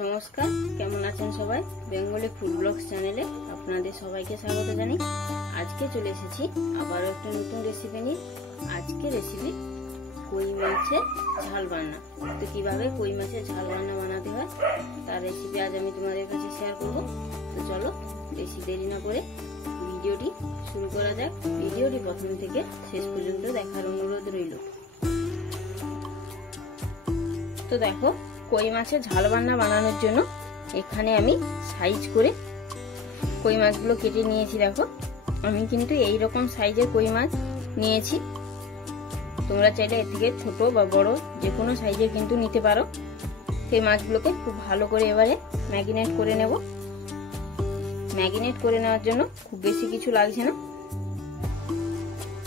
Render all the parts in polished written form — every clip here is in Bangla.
নমস্কার, কেমন আছেন সবাই? বেঙ্গলি ফুড ব্লগস চ্যানেলে আপনাদের সবাইকে স্বাগত জানাই। আজকে চলে এসেছি আবারও একটা নতুন রেসিপি নিয়ে। আজকে রেসিপি কই মাছের ঝাল রান্না। তো কিভাবে কই মাছের ঝাল রান্না বানাতে হয় তার রেসিপি আজ আমি তোমাদের কাছে শেয়ার করব। তো চলো বেশি দেরি না করে ভিডিওটি শুরু করা যাক। ভিডিওটি প্রথম থেকে শেষ পর্যন্ত দেখার অনুরোধ রইল। তো দেখো, কই মাছের ঝাল রান্না বানানোর জন্য এখানে আমি সাইজ করে কই মাছগুলো কেটে নিয়েছি। দেখো, আমি কিন্তু এই রকম সাইজের কই মাছ নিয়েছি। তোমরা চাইলে এর থেকে ছোট বা বড় যে কোনো সাইজের কিন্তু নিতে পারো। সেই মাছগুলোকে খুব ভালো করে এবারে ম্যারিনেট করে নেব। ম্যারিনেট করে নেওয়ার জন্য খুব বেশি কিছু লাগছে না।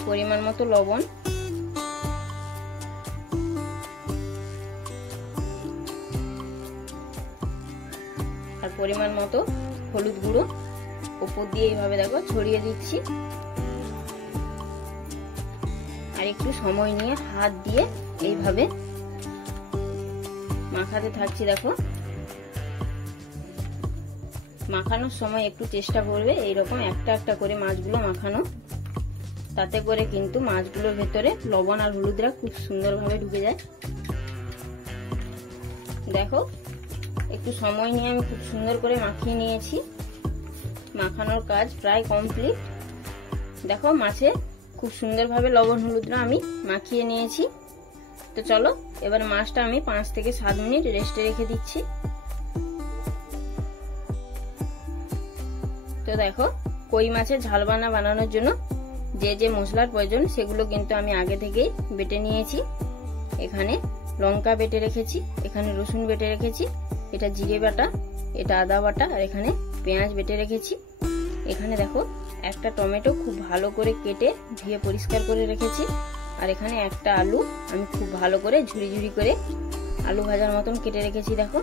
পরিমাণ মতো লবণ, আর পরিমাণ মতো হলুদ গুঁড়ো উপর দিয়ে এইভাবে দেখো ছড়িয়ে দিচ্ছি। আর একটু সময় নিয়ে হাত দিয়ে এইভাবে মাখাতে থাকছি। দেখো, মাখানোর সময় একটু চেষ্টা করবে এইরকম একটা একটা করে মাছগুলো মাখানো, তাতে করে কিন্তু মাছগুলোর ভেতরে লবণ আর হলুদরা খুব সুন্দরভাবে ঢুকে যায়। দেখো, একটু সময় নিয়ে আমি খুব সুন্দর করে মাখিয়ে নিয়েছি। মাখানোর কাজ প্রায় কমপ্লিট। দেখো, মাছে খুব সুন্দরভাবে লবণ হলুদরা আমি মাখিয়ে নিয়েছি। তো চলো এবার মাছটা আমি 5 থেকে 7 মিনিট রেস্টে রেখে দিচ্ছি। তো দেখো, কই মাছের ঝাল রান্না বানানোর জন্য যে যে মশলার প্রয়োজন সেগুলো কিন্তু আমি আগে থেকেই বেটে নিয়েছি। এখানে লঙ্কা বেটে রেখেছি, এখানে রসুন বেটে রেখেছি, এটা জিরে বাটা, এটা আদা বাটা, আর এখানে পেঁয়াজ বেটে রেখেছি। এখানে দেখো একটা টমেটো খুব ভালো করে কেটে ধুয়ে পরিষ্কার করে রেখেছি। আর এখানে একটা আলু আমি খুব ভালো করে ঝুরি ঝুরি করে আলু ভাজার মতন কেটে রেখেছি। দেখো,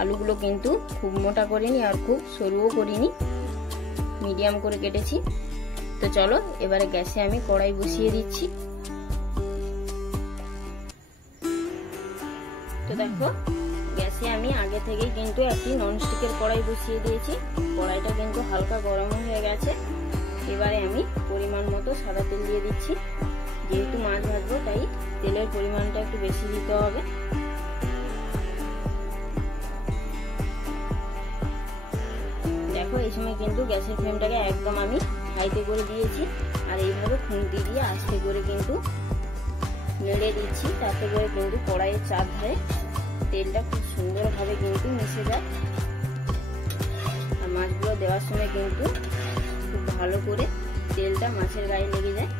আলুগুলো কিন্তু খুব মোটা করিনি আর খুব সরুও করিনি, মিডিয়াম করে কেটেছি। তো চলো এবারে গ্যাসে আমি কড়াই বসিয়ে দিচ্ছি। তো দেখো, গ্যাসে আমি আগে থেকেই কিন্তু একটি ননস্টিকের কড়াই বসিয়ে দিয়েছি। কড়াইটা কিন্তু হালকা গরম হয়ে গেছে। এবারে আমি পরিমাণ মতো সাদা তেল দিয়ে দিচ্ছি। যেহেতু মাছ ভাজবো তাই তেলের পরিমাণটা একটু বেশি দিতে হবে। দেখো, এই সময় কিন্তু গ্যাসের ফ্লেমটাকে একদম আমি হাইতে করে দিয়েছি। আর এইভাবে খুন্তি দিয়ে আস্তে করে কিন্তু নেড়ে দিচ্ছি, তাতে করে কিন্তু কড়াইয়ের চারধারে তেলটা খুব সুন্দরভাবে কিন্তু মিশে যায়। আর মাছগুলো দেওয়ার সময় কিন্তু খুব ভালো করে তেলটা মাছের গায়ে লেগে যায়।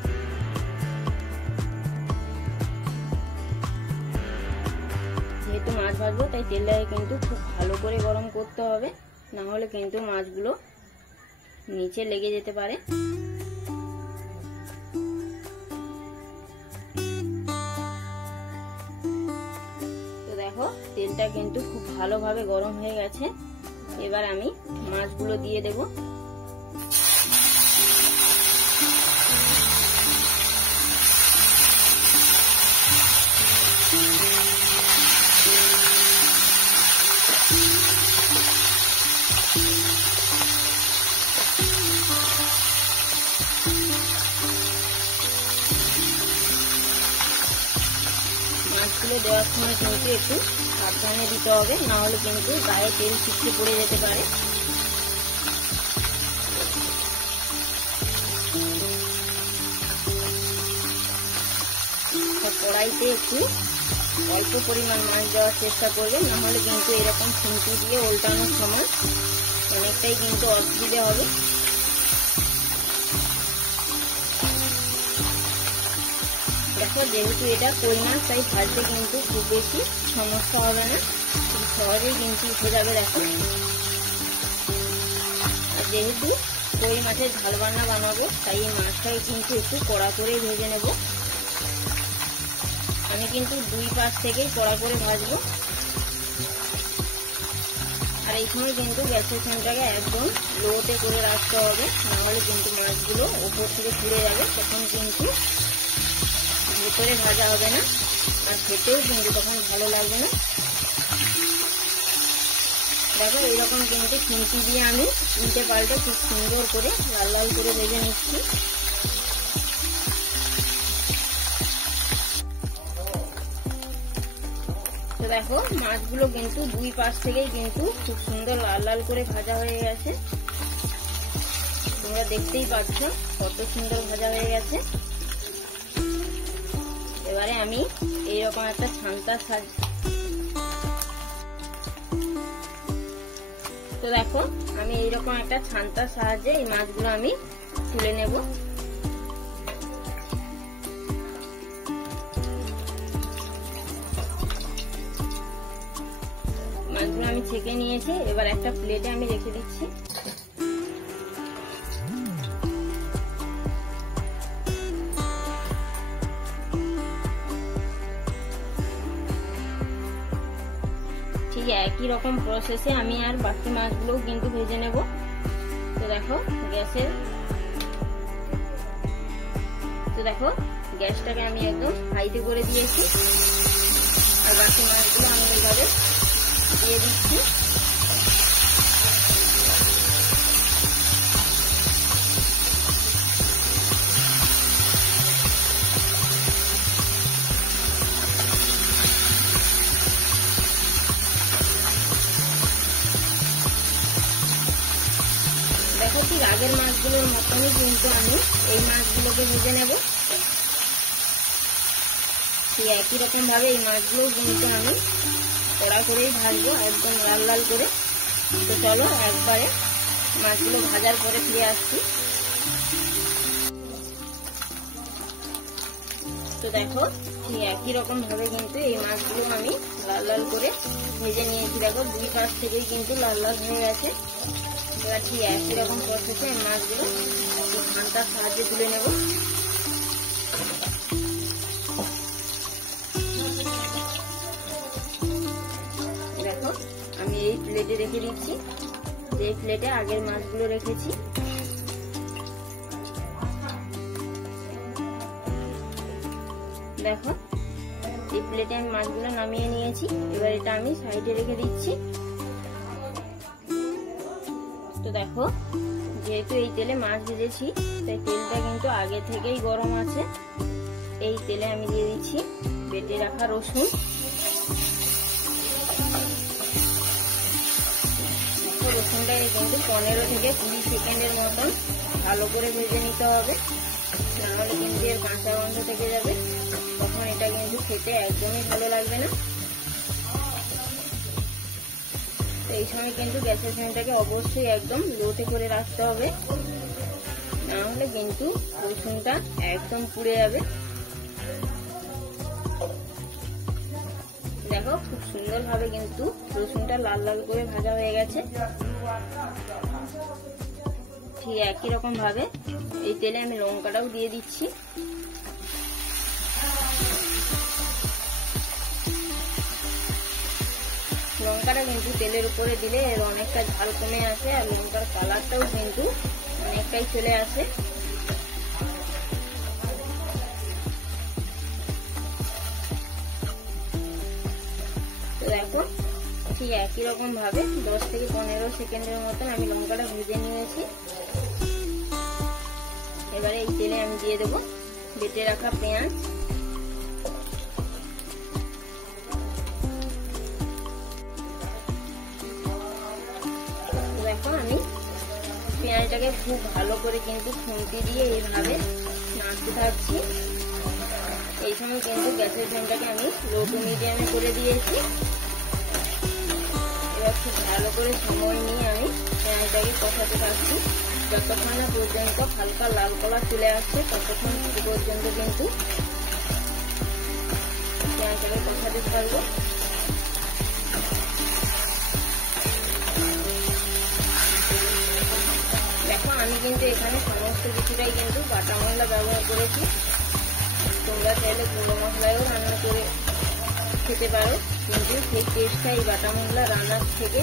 যেহেতু মাছ ভাজবো তাই তেলটাকে কিন্তু খুব ভালো করে গরম করতে হবে, না হলে কিন্তু মাছগুলো নিচে লেগে যেতে পারে। দেখো, তেলটা কিন্তু খুব ভালোভাবে গরম হয়ে গেছে। এবার আমি মাছগুলো দিয়ে দেব। মাছগুলো দেওয়ার সময় কিন্তু একটু সাবধানে দিতে হবে, না হলে কিন্তু গায়ে তেল ছিটকে পড়ে যেতে পারে। কড়াইতে একটু অল্প পরিমাণ মাছ দেওয়ার চেষ্টা করবে, না হলে কিন্তু এরকম খুন্তি দিয়ে উল্টানোর সময় অনেকটাই কিন্তু অসুবিধা হবে। দেখো, যেহেতু এটা কই মাছ তাই ভাজতে কিন্তু খুব বেশি সমস্যা হবে না, খুব সহজেই কিন্তু উঠে যাবে। দেখো, আর যেহেতু কই মাছের ঝাল রান্না বানাবো তাই এই মাছটাই কিন্তু একটু কড়া করে ভেজে নেব। আমি কিন্তু 2 পাশ থেকেই কড়া করে ভাজবো। আর এই সময় কিন্তু গ্যাসের ফ্লেমটাকে একদম লোতে করে রাখতে হবে, নাহলে কিন্তু মাছগুলো উপর থেকে পুড়ে যাবে, তখন কিন্তু ভেতরে ভাজা হবে না আর খেতেও কিন্তু তখন ভালো লাগবে না। দেখো এইরকম কিন্তু খুন্তি দিয়ে আমি উল্টে পাল্টে খুব সুন্দর করে লাল লাল করে ভেজে নিচ্ছি। তো দেখো মাছগুলো কিন্তু দুই পাশ থেকেই কিন্তু খুব সুন্দর লাল লাল করে ভাজা হয়ে গেছে। তোমরা দেখতেই পাচ্ছ কত সুন্দর ভাজা হয়ে গেছে। এবারে আমি এইরকম একটা ছান্তার সাহায্যে, তো দেখো আমি এইরকম একটা ছান্তার সাহায্যে এই মাছগুলো আমি তুলে নেব। মাছগুলো আমি ছেঁকে নিয়েছি, এবার একটা প্লেটে আমি রেখে দিচ্ছি। ঠিক একই রকম প্রসেসে আমি আর বাকি মাছগুলোও কিন্তু ভেজে নেব। তো দেখো গ্যাসটাকে আমি একদম হাইতে করে দিয়েছি, আর বাকি মাছগুলো আমি এইভাবে দিয়ে দিচ্ছি। দেখো ঠিক আগের মাছগুলোর মতনই কিন্তু আমি এই মাছগুলোকে ভেজে নেব। ঠিক একই রকম ভাবে এই মাছগুলো কিন্তু আমি কড়া করেই ভাজবো, একদম লাল লাল করে। তো চলো একবারে মাছগুলো ভাজার পরে ফিরে আসছি। তো দেখো ঠিক একই রকম ভাবে কিন্তু এই মাছগুলো আমি লাল লাল করে ভেজে নিয়েছি। দেখো দুই পাশ থেকেই কিন্তু লাল লাল হয়ে গেছে। এবার ঠিক একই রকম প্রসেসে মাছগুলো ছান্তার সাহায্যে তুলে নেব। দেখো আমি এই প্লেটে রেখে দিচ্ছি, যে প্লেটে আগের মাছগুলো রেখেছি। দেখো এই প্লেটে আমি মাছগুলো নামিয়ে নিয়েছি, এবার এটা আমি সাইডে রেখে দিচ্ছি। তো দেখো যেহেতু এই তেলে মাছ ভেজেছি, তাই তেলটা কিন্তু আগে থেকেই গরম আছে। এই তেলে আমি দিয়ে দিচ্ছি বেটে রাখা রসুন। রসুনটাকে কিন্তু 15 থেকে 20 সেকেন্ডের মতন ভালো করে ভেজে নিতে হবে, নাহলে কিন্তু এর কাঁচা গন্ধ থেকে যাবে, তখন এটা কিন্তু খেতে একদমই ভালো লাগবে না। এই সময় কিন্তু গ্যাসের ফ্লেমটাকে অবশ্যই একদম লোতে করে রাখতে হবে, না হলে কিন্তু রসুনটা একদম পুড়ে যাবে। দেখো খুব সুন্দর ভাবে কিন্তু রসুনটা লাল লাল করে ভাজা হয়ে গেছে। ঠিক একই রকম ভাবে এই তেলে আমি লঙ্কাটাও দিয়ে দিচ্ছি। লঙ্কাটা কিন্তু তেলের উপরে দিলে এর অনেকটা ঝাল কমে আসে, আর লঙ্কার কালারটাও কিন্তু অনেকটাই চলে আসে। তো দেখো ঠিক একই রকম ভাবে 10 থেকে 15 সেকেন্ডের মতন আমি লঙ্কাটা ভেজে নিয়েছি। এবারে এই তেলে আমি দিয়ে দেবো বেটে রাখা পেঁয়াজ। দেখো আমি পেঁয়াজটাকে খুব ভালো করে কিন্তু খুন্তি দিয়ে এইভাবে নাড়তে থাকছি। এই সময় কিন্তু গ্যাসের ফ্লেমটাকে আমি লো টু মিডিয়ামে করে দিয়েছি। এবার খুব ভালো করে সময় নিয়ে আমি পেঁয়াজটাকে কষাতে থাকছি, যতক্ষণ না পর্যন্ত হালকা লাল কালার চলে আসছে ততক্ষণ পর্যন্ত কিন্তু পেঁয়াজটাকে কষাতে থাকবো। দেখো আমি কিন্তু এখানে সমস্ত কিছুটাই কিন্তু বাটা মশলা ব্যবহার করেছি, তোমরা চাইলে গুঁড়ো মশলায়ও রান্না করে খেতে পারো, কিন্তু সেই টেস্টটা এই বাটা মশলা রান্নার থেকে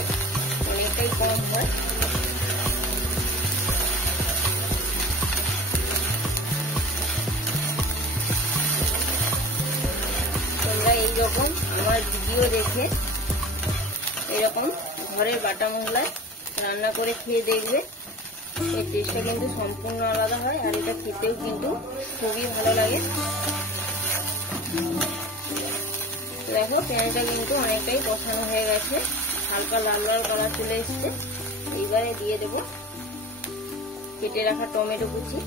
অনেকটাই কম হয়। তোমরা এইরকম আমার ভিডিও দেখে এরকম ঘরের বাটা মশলায় রান্না করে খেয়ে দেখবে, এর টেস্টটা কিন্তু সম্পূর্ণ আলাদা হয় আর এটা খেতেও কিন্তু খুবই ভালো লাগে। দেখো পেঁয়াজটা কিন্তু অনেকটাই কষানো হয়ে গেছে, হালকা লাল লাল কালার চলে এসছে। এইবারে দিয়ে দেবো কেটে রাখা টমেটো কুচি।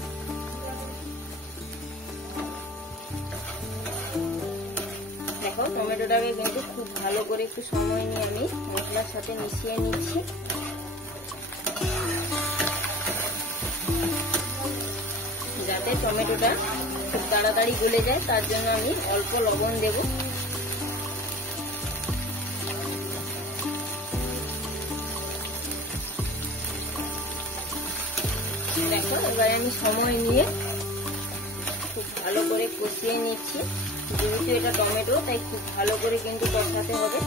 দেখো টমেটোটাকে কিন্তু খুব ভালো করে একটু সময় নিয়ে আমি মশলার সাথে মিশিয়ে নিচ্ছি। যাতে টমেটোটা খুব তাড়াতাড়ি গলে যায় তার জন্য আমি অল্প লবণ দেব। দেখো এবারে আমি সময় নিয়ে খুব ভালো করে কষিয়ে নিচ্ছি। যেহেতু এটা টমেটো তাই খুব ভালো করে কিন্তু কষাতে হবে,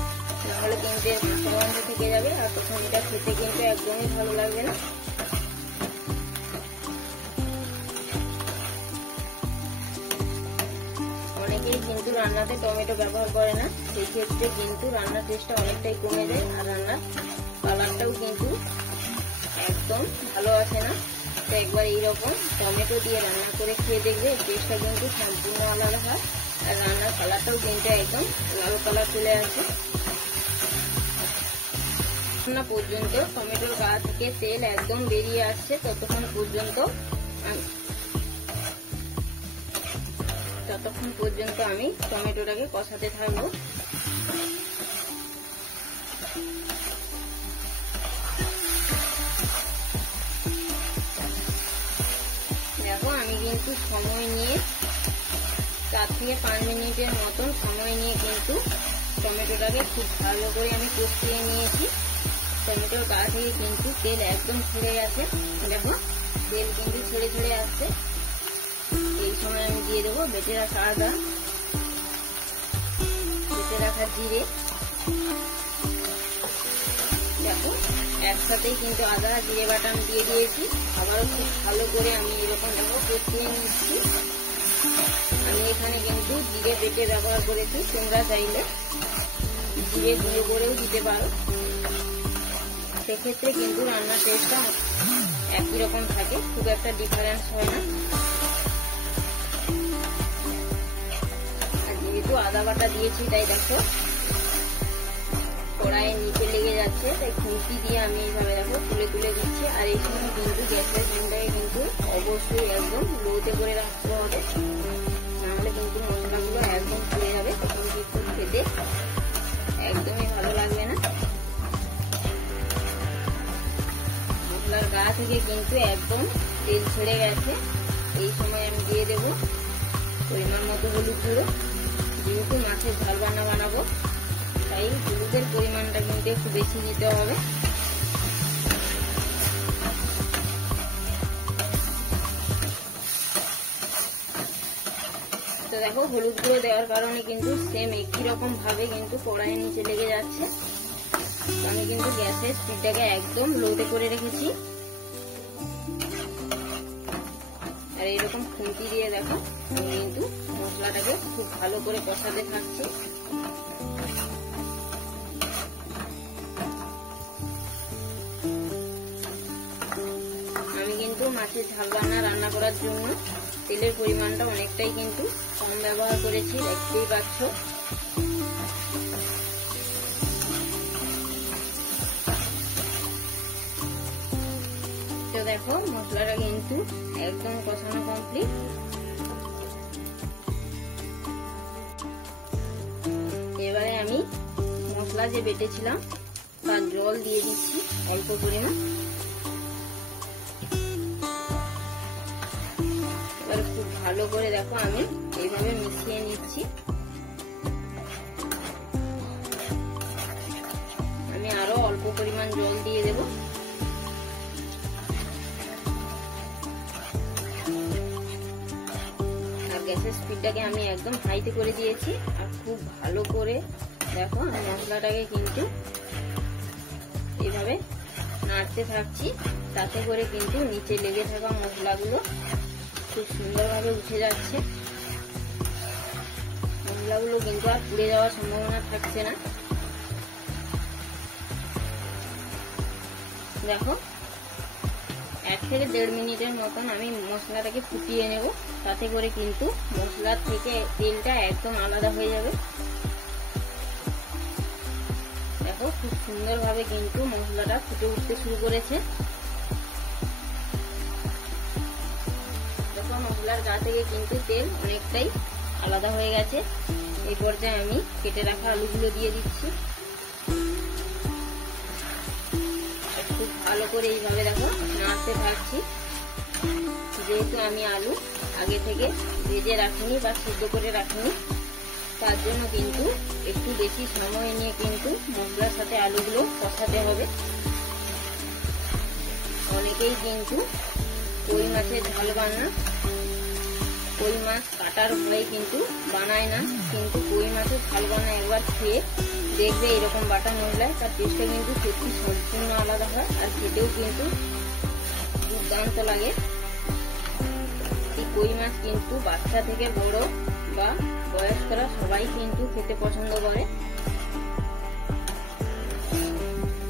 নাহলে কিন্তু এর কাঁচা গন্ধ থেকে যাবে আর তখন এটা খেতে কিন্তু একদমই ভালো লাগবে না। অনেকেই কিন্তু রান্নাতে টমেটো ব্যবহার করে না, সেই ক্ষেত্রে কিন্তু রান্নার টেস্টটা অনেকটাই কমে যায় আর রান্নার কালারটাও কিন্তু একদম ভালো আসে না। তো একবার এইরকম টমেটো দিয়ে রান্না করে খেয়ে দেখবে, টেস্টটা কিন্তু সম্পূর্ণ আলাদা হয় আর রান্নার কালারটাও কিন্তু একদম লাল কালার চলে আসে। না পর্যন্ত টমেটোর গা থেকে তেল একদম বেরিয়ে আসছে ততক্ষণ পর্যন্ত আমি টমেটোটাকে কষাতে থাকবো। দেখো আমি কিন্তু সময় নিয়ে 4 থেকে 5 মিনিটের মতন সময় নিয়ে কিন্তু টমেটোটাকে খুব ভালো করে আমি কষিয়ে নিয়েছি। টমেটোর গা থেকে কিন্তু তেল একদম ছেড়ে গেছে, দেখো তেল কিন্তু ছেড়ে ছেড়ে আসছে। এই সময় আমি দিয়ে দেবো বেটে রাখা আদা, বেটে রাখা জিরে। দেখো একসাথেই কিন্তু আদা জিরে বাটা আমি দিয়ে দিয়েছি। আবারও খুব ভালো করে আমি এরকম দেখো কষিয়ে নিচ্ছি। আমি এখানে কিন্তু জিরে বেটে ব্যবহার করেছি, তোমরা চাইলে জিরে গুঁড়ো করেও দিতে পারো, সেক্ষেত্রে কিন্তু রান্নার টেস্টটা একই রকম থাকে, খুব একটা ডিফারেন্স হয় না। আর যেহেতু আদা বাটা দিয়েছি তাই দেখো কড়াইয়ের নিচে লেগে যাচ্ছে, তাই খুন্তি দিয়ে আমি এইভাবে দেখো তুলে তুলে দিচ্ছি। আর এই সময় কিন্তু গ্যাসের ফ্লেমটাকে কিন্তু অবশ্যই একদম লোতে করে রাখতে হবে, নাহলে কিন্তু মশলাগুলো একদম পুড়ে যাবে, তখন কিন্তু খেতে একদমই ভালো লাগবে না। মশলার গা থেকে কিন্তু একদম তেল ছেড়ে গেছে। এই সময় আমি দিয়ে দেব পরিমাণ মতো হলুদ গুঁড়ো। যেহেতু মাছের ঝাল বানাবো তাই হলুদের পরিমাণটা কিন্তু একটু বেশি দিতে হবে। তো দেখো হলুদ গুঁড়ো দেওয়ার কারণে কিন্তু সেম একই রকম ভাবে কিন্তু কড়াইয়ের নিচে লেগে যাচ্ছে। আমি কিন্তু গ্যাসের স্পিডটাকে একদম লোতে করে রেখেছি। আর এইরকম খুন্তি দিয়ে দেখো আমি কিন্তু মশলাটাকে খুব ভালো করে কষাতে থাকছি। আমি কিন্তু মাছের ঝাল রান্না করার জন্য তেলের পরিমাণটা অনেকটাই কিন্তু কম ব্যবহার করেছি, দেখতেই পাচ্ছ। তো দেখো মশলাটা কিন্তু একদম কষানো কমপ্লিট। এবারে আমি মশলা যে বেটেছিলাম তার জল দিয়ে দিচ্ছি অল্প পরিমাণ। এবারে খুব ভালো করে দেখো আমি এইভাবে মিশিয়ে নিচ্ছি। আমি আরো অল্প পরিমাণ জল দিয়ে দেব। গ্যাসের স্পিডটাকে আমি একদম হাইতে করে দিয়েছি। আর খুব ভালো করে দেখো আমি মশলাটাকে কিন্তু এইভাবে নাড়তে থাকছি, তাতে করে কিন্তু নিচে লেগে থাকা মশলাগুলো খুব সুন্দরভাবে উঠে যাচ্ছে। মশলাগুলো কিন্তু আর পুড়ে যাওয়ার সম্ভাবনা থাকছে না। দেখো 1 থেকে 1.5 মিনিটের মতন আমি মশলাটাকে ফুটিয়ে নেব, তাতে করে কিন্তু মশলার থেকে তেলটা একদম আলাদা হয়ে যাবে। দেখো খুব সুন্দরভাবে কিন্তু মশলাটা ফুটে উঠতে শুরু করেছে। দেখো মশলার গা থেকে কিন্তু তেল অনেকটাই আলাদা হয়ে গেছে। এই পর্যায়ে আমি কেটে রাখা আলুগুলো দিয়ে দিচ্ছি। খুব ভালো করে এইভাবে দেখো নাড়তে থাকছি। যেহেতু আমি আলু আগে থেকে ভেজে রাখিনি বা সিদ্ধ করে রাখিনি, তার জন্য কিন্তু একটু বেশি সময় নিয়ে কিন্তু মশলার সাথে আলুগুলো কষাতে হবে। অনেকেই কিন্তু কই মাছের ঝাল বানায়, কই মাছ কাটার ভরেই কিন্তু বানায় না, কিন্তু কই মাছের ঝাল বানায় একবার খেয়ে দেখবে এরকম বাটা মশলায় তার টেস্টটা কিন্তু সত্যি সম্পূর্ণ আলাদা হয়, আর খেতেও কিন্তু দুর্দান্ত লাগে। এই কই মাছ কিন্তু বাচ্চা থেকে বড় বা বয়স্করা সবাই কিন্তু খেতে পছন্দ করে।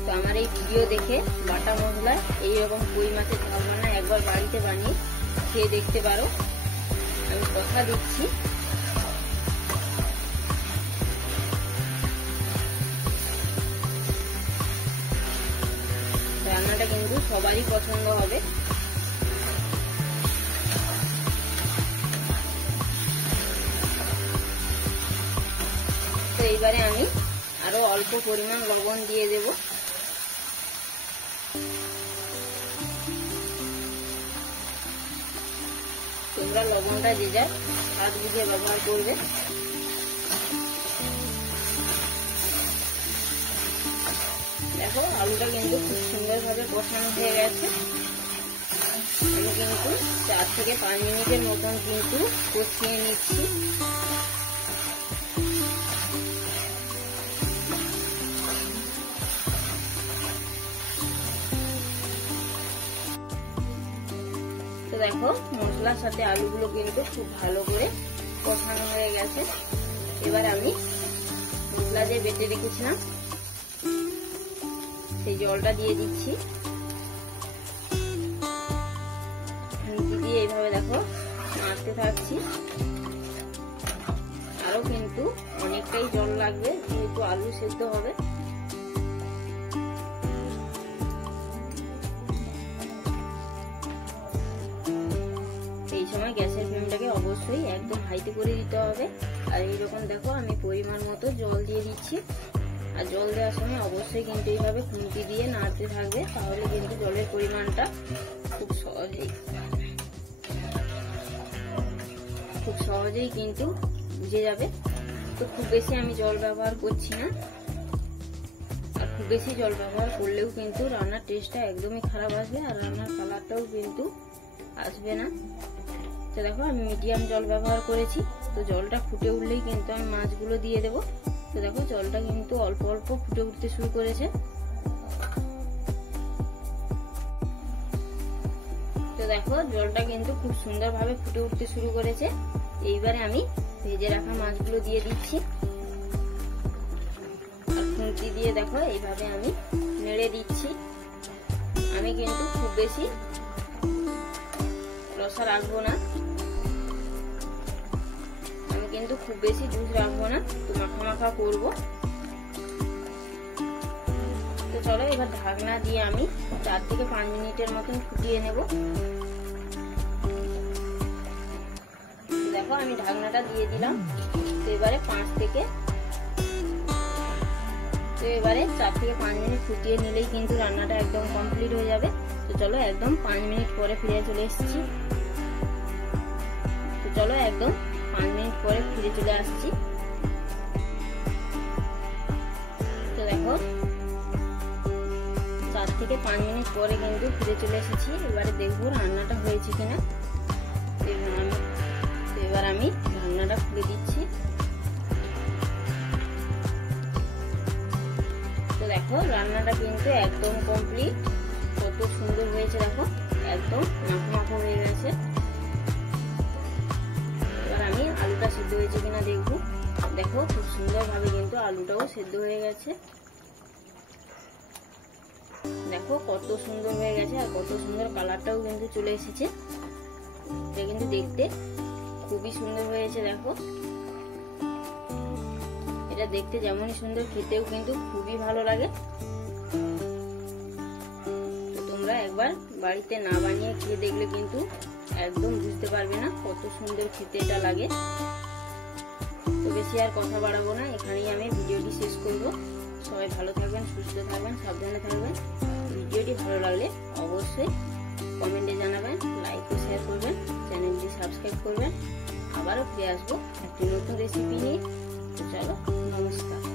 তো আমার এই ভিডিও দেখে বাটা মশলায় এইরকম কই মাছের ঝাল বানায় একবার বাড়িতে বানিয়ে খেয়ে দেখতে পারো। আমি কথা দিচ্ছি রান্নাটা কিন্তু সবারই পছন্দ হবে। তো এইবারে আমি আরো অল্প পরিমাণ লবণ দিয়ে দেব। তোমরা লবণটা যে যার স্বাদ বুঝে ব্যবহার করবে। দেখো আলুটা কিন্তু খুব সুন্দরভাবে কষানো হয়ে গেছে। আমি কিন্তু 4 থেকে 5 মিনিটের মতন কিন্তু কষিয়ে নিচ্ছি। তো দেখো মশলার সাথে আলুগুলো কিন্তু খুব ভালো করে কষানো হয়ে গেছে। এবার আমি মশলা যে বেটে রেখেছিলাম সেই জলটা দিয়ে দিচ্ছি। দিয়ে এইভাবে দেখো নাড়তে থাকছি। আরো কিন্তু অনেকটাই জল লাগবে, যেহেতু আলু সেদ্ধ হবে। এই সময় গ্যাসের ফ্লেমটাকে অবশ্যই একদম হাইতে করে দিতে হবে। আর এইরকম দেখো আমি পরিমাণ মতো জল দিয়ে দিচ্ছি। আর জল দেওয়ার সময় অবশ্যই কিন্তু এইভাবে খুন্তি দিয়ে নাড়তে থাকবে, তাহলে কিন্তু জলের পরিমাণটা খুব সহজেই কিন্তু বুঝে যাবে। তো খুব বেশি আমি জল ব্যবহার করছি না, আর খুব বেশি জল ব্যবহার করলেও কিন্তু রান্নার টেস্টটা একদমই খারাপ আসবে, আর রান্নার কালারটাও কিন্তু আসবে না। তো দেখো আমি মিডিয়াম জল ব্যবহার করেছি। তো জলটা ফুটে উঠলেই কিন্তু আমি মাছগুলো দিয়ে দেবো। তো দেখো জলটা কিন্তু অল্প অল্প ফুটে উঠতে শুরু করেছে। তো দেখো জলটা কিন্তু খুব সুন্দরভাবে ফুটে উঠতে শুরু করেছে। এইবারে আমি ভেজে রাখা মাছগুলো দিয়ে দিচ্ছি। আর খুন্তি দিয়ে দেখো এইভাবে আমি নেড়ে দিচ্ছি। আমি কিন্তু খুব বেশি রসা রাখবো না, আমি কিন্তু খুব বেশি জুস রাখবো না, তো মাখা মাখা করবো। তো চলো এবার ঢাকনা দিয়ে আমি 4 থেকে 5 মিনিটের মতন ফুটিয়ে নেব। দেখো আমি ঢাকনাটা দিয়ে দিলাম। তো এবারে 4 থেকে 5 মিনিট ফুটিয়ে নিলেই কিন্তু রান্নাটা একদম কমপ্লিট হয়ে যাবে। তো চলো একদম 5 মিনিট পরে ফিরে চলে এসেছি। তো চলো একদম 5 মিনিট পরে ফিরে চলে আসছি। তো দেখো 4 থেকে 5 মিনিট পরে কিন্তু ফিরে চলে এসেছি। এবারে দেখবো রান্নাটা হয়েছে কিনা। এবার আমি রান্নাটা খুলে দিচ্ছি। তো দেখো রান্নাটা কিন্তু একদম কমপ্লিট। কত সুন্দর হয়েছে দেখো, একদম মাখো মাখো হয়ে গেছে। এবার আমি আলুটা সিদ্ধ হয়েছে কিনা দেখবো। দেখো খুব সুন্দর ভাবে কিন্তু আলুটাও সিদ্ধ হয়ে গেছে। দেখো কত সুন্দর হয়ে গেছে আর কত সুন্দর কালারটাও কিন্তু চলে এসেছে। এটা কিন্তু দেখতে খুবই সুন্দর হয়েছে। দেখো এটা দেখতে যেমনই সুন্দর, খেতেও কিন্তু খুবই ভালো লাগে। তো তোমরা একবার বাড়িতে না বানিয়ে খেয়ে দেখলে কিন্তু একদম বুঝতে পারবে না কত সুন্দর খেতে এটা লাগে। তো বেশি আর কথা বাড়াবো না, এখানেই আমি ভিডিওটি শেষ করব। সবাই ভালো থাকবেন, সুস্থ থাকবেন, সাবধানে থাকবেন। ভিডিওটি ভালো লাগলে অবশ্যই কমেন্টে জানাবেন, লাইক ও শেয়ার করবেন, চ্যানেলটি সাবস্ক্রাইব করবেন। আবারও ফিরে আসবো একটি নতুন রেসিপি নিয়ে। তো চলো, নমস্কার।